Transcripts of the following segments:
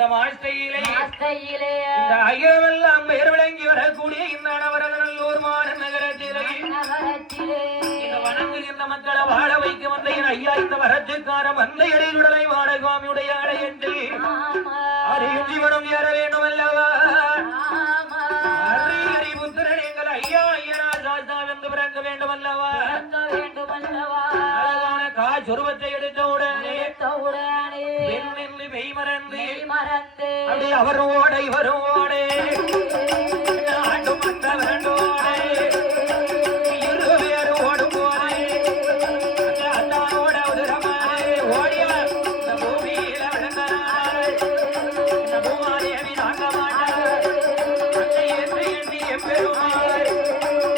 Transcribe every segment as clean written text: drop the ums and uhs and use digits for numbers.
அந்த மாஸ்டையிலே இந்த ஐயமெல்லாம் பெயர் விளங்கி வரக்கூடிய இந்த நவரதநல்லூர் மாநகரத்திலே இந்த வணங்குகின்ற மக்களை வாழ வைக்க வந்த ஐயா இந்த வரத்துக்கார மந்தையடில் உடலை வாழ சுவாமியுடைய ஆடை என்று அறியும் ஜீவனம் ஏற வேண்டும் அல்லவா அறி புத்திரன் எங்கள் ஐயா ஐயனார் ராஜா வந்து பிறக்க வேண்டும் அல்லவா அழகான காசுருவத்தை எடுத்த உடனே மெய் மறந்து அப்படி அவர் ஓட இவர் ஓட ஆண்டும் அந்த வரண்டோட இருவேறு ஓடும் போதே அண்ணாவோட உதிரமானே ஓடிய இந்த பூமியில விழுந்தார் இந்த பூமாதேவி தாங்க மாட்டார் அன்னை என்று எண்ணி எப்பெருமாள்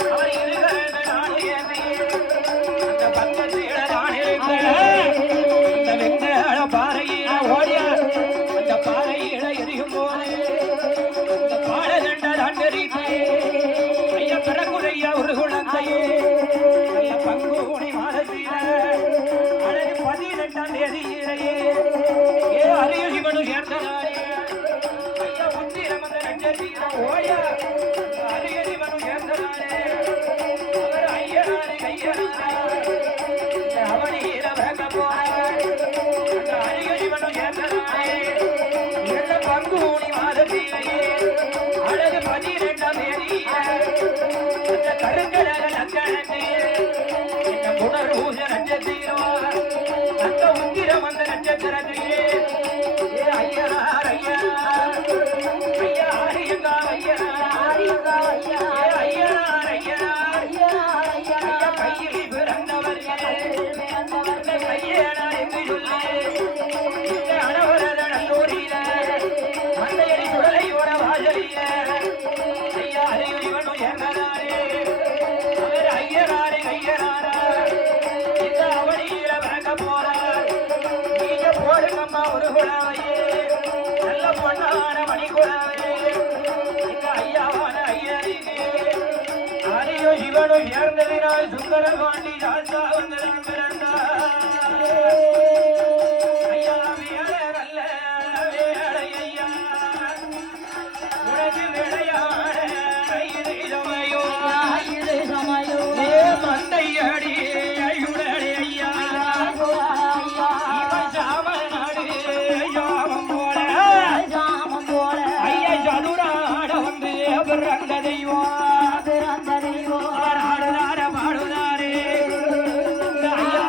அவர் இருகிற நாடு என்னை அந்த பக்கத்தில நான் இருக்கிறேன் இந்த வெங்கட பாறையில ஓடிய அந்த பாறையில எரியும் போது இந்த பாடதண்ட தண்டரித்து ஐயா பிறகுறையா ஒரு குழந்தையே ஐயா பங்குனி மாதத்தில அழகு 18ஆம் தேதியிலேயே ஏ அரிய சிவனு சேர்ந்தனாரே ஐயா உத்திரம் அந்த நட்சத்திரம் ஓடிய அரிய சிவனு சேர்ந்தனாரே அவர் ஐயனாரே கையனார் அவனியில பிறக்க போனார் அந்த அரிய சிவனு சேர்ந்தனாரே இந்த பங்குனி மாதத்திலேயே அழகு 18ஆம் தேதியில அந்த கருங்கடல லக்கணத்தையே இந்த புனர்பூச நட்சத்திரம் அந்த உத்திரம் அந்த நட்சத்திரத்தையே ஏ ஐயனார் ஐயனார் ஐயா ஆரியங்கா ஐயனார் ஏ ஐயனார் ஐயனார் ஐயா கையில் பிறந்தவர்களே இந்த கையேனா என்று சொல்லி இந்த அனவரத நல்லூரில மந்தையடி சுடலையோட வாசலில ஐயா அறிவனும் எங்கனாரே அவர் ஐயனாரே ஐயனாரா இந்த அவனியில பிறக்க போறார் நீங்க போடுங்கம்மா ஒரு குழாவையே நல்ல பொண்ணான மணி குழாவையே இந்த ஐயாவான ஐயனுக்கு அரியோ சிவனும் சேர்ந்ததினால் சுந்தர பாண்டி ராஜா வந்ததான் பிறந்தார் ஐயா வேலை நல்ல வேலை ஐயா உனக்கு விளையாட இது சமயோ மந்தையடி ஐயுடனே ஐயா இவன் சாமநாடு யாவம் போல ஐயா சதுராட வந்து பிறந்த தெய்வம் பாடுதாரே ஐயா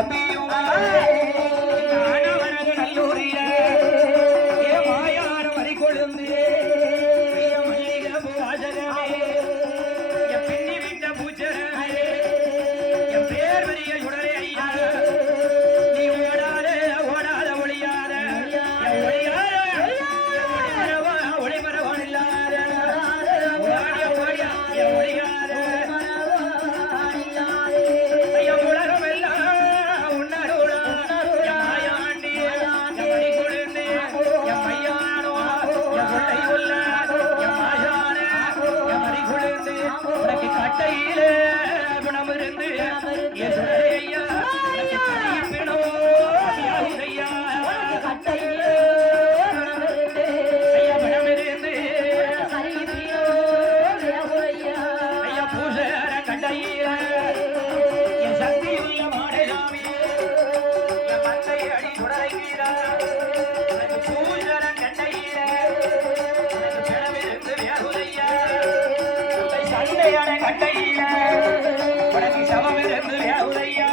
தம்பியும் ஆனவரது நல்லூரிய மாயான வரி கொழுந்து மல்லிகை வாசகமே என் பின்னி விட்ட பூச்சரமே என் பேர் பெரிய சுடரே ஐயா நீ ஓடாத ஓடாத ஒளியாத ஒளிபரவான் இல்லாத ஓடிய ஓடிய ஒளியாத ஐயா உலகம் எல்லாம் உன்னருளா என் மாயாண்டி என் மணி கொழுந்து என் மையானோ என் கொள்ளை கொல்ல என் மாயான என் மணி கொழுந்து உனக்கு கட்டையிலே குணம் இருந்து என் சுடரே ஐயா உனக்கு தெரியுமினோ ஐயா ஐயா குணம் இருந்து ஐயா பூசர கட்டையில என் சக்தியுள்ள மாடசாமி என் மந்தை அடி சுடரைக்கீரா எனக்கு பூசர கட்டையில எனக்கு பிணமிருந்து வியாகுதையா சண்டையான கட்டையில உனக்கு சமமிருந்து வியாகுதையா